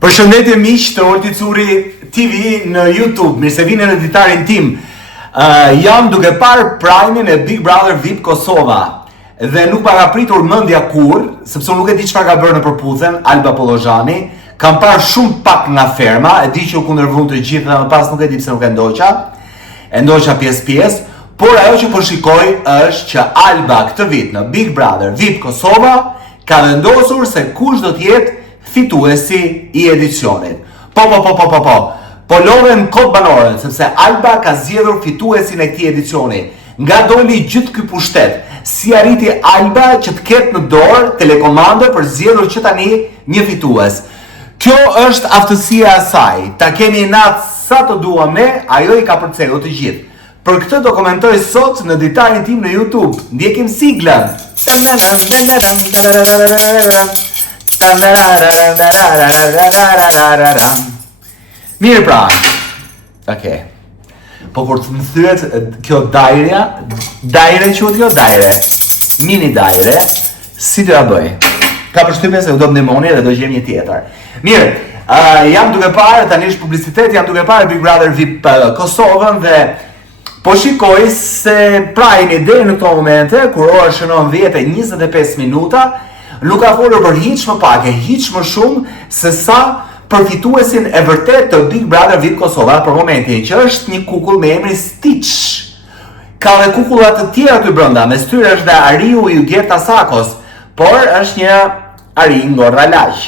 Përshëndetje miq të Olti Curi TV në YouTube, mirë se vini në ditarin tim. Jam duke parë Prime-in e Big Brother VIP Kosova dhe nuk pa ka pritur mendja kur, sepse unë nuk e di çfarë ka bërë në përputhen Alba Pollozhani. Kam parë shumë pak nga ferma, e di që u kundërvun të gjithë dhe më pas nuk e di pse nuk e ndoqa. E ndoqa pjesë, por ajo që po shikoj është që Alba këtë vit në Big Brother VIP Kosova ka vendosur se kush do të jetë fituesi i edicionit. Po lodhen kod banorën, sepse Alba ka zgjedhur fituesin e këtij edicioni. Nga doli gjithë ky pushtet, si arriti Alba që të ketë në dorë telekomando për zgjedhur që tani një fitues. Kjo është aftësia e saj. Ta kemi natë sa të duam ne, ajo i ka përcjellur të gjithë. Për këtë do komentoj sot në ditarin tim në YouTube. Ndjekim siglën. Mirë pra. Okej. Po kur të më thyet kjo dajre quhet kjo dajre. Mini dajre, si do ja bëj? Ka përshtypjen se u do të ndihmoni dhe do gjem një tjetër. Mirë, jam duke parë tani është publicitet, jam duke parë Big Brother VIP Kosovën dhe po shikoj se Prime deri në këto momente kur ora shënon 10:25 minuta nuk ka folur për hiç më pak e hiç më shumë se sa për fituesin e vërtet të Big Brother VIP Kosova për momentin, që është një kukull me emrin Stitch. Ka dhe kukullat të tjera aty brenda, mes tyre është dhe Ariu i Gerta Sakos, por është një ari ngorra laq.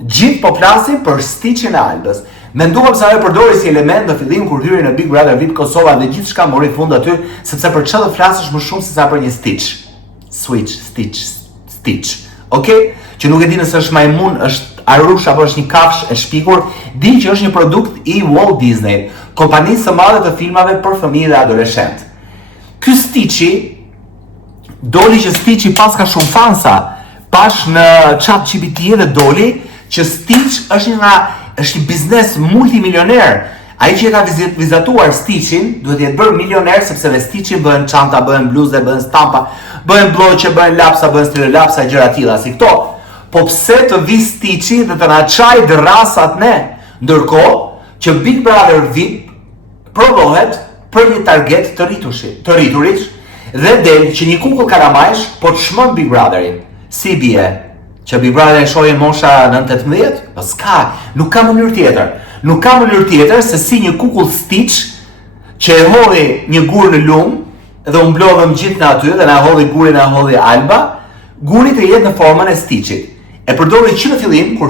Gjithë po flasin për Stitchin e Albës. Menduam se ajo përdori si element në fillim kur hyri në Big Brother VIP Kosova dhe gjithçka mori fund aty, sepse për çfarë do flasësh më shumë se sa për një Stitch. Stitch. Okej? Që nuk e di nëse është majmun, është arush apo është një kafsh e shpikur, di që është një produkt i Walt Disney, kompanisë së madhe të filmave për fëmijë dhe adoleshent. Ky Stitchi doli që Stitchi pas ka shumë fansa. Pash në ChatGPT dhe doli që Stitch është një biznes multimilioner. Ai që ka vizatuar Stitchin duhet të jetë bërë milioner sepse me Stitchin bëhen çanta, bëhen bluze, bëhen stampa, bëhen bloqe, bëhen lapsa, bëhen stilolapsa, gjëra tilla si këto. Po pse të vi Stitchi dhe të na çaj drasat ne? Ndërkohë që Big Brother VIP provohet për një target të rriturit dhe del që një kukull kalamajsh po të shmon Big Brotherin. Si bie? Që Big Brother e shohin mosha 9-18? Po s'ka, nuk ka mënyrë tjetër. Nuk ka mënyrë tjetër se si një kukull Stitch që e hodhi një gur në lumë dhe u mblodhëm gjithë në aty dhe na hodhi gurin, na hodhi Alba, guri të jetë në formën e Stitchit. E përdori që në fillim kur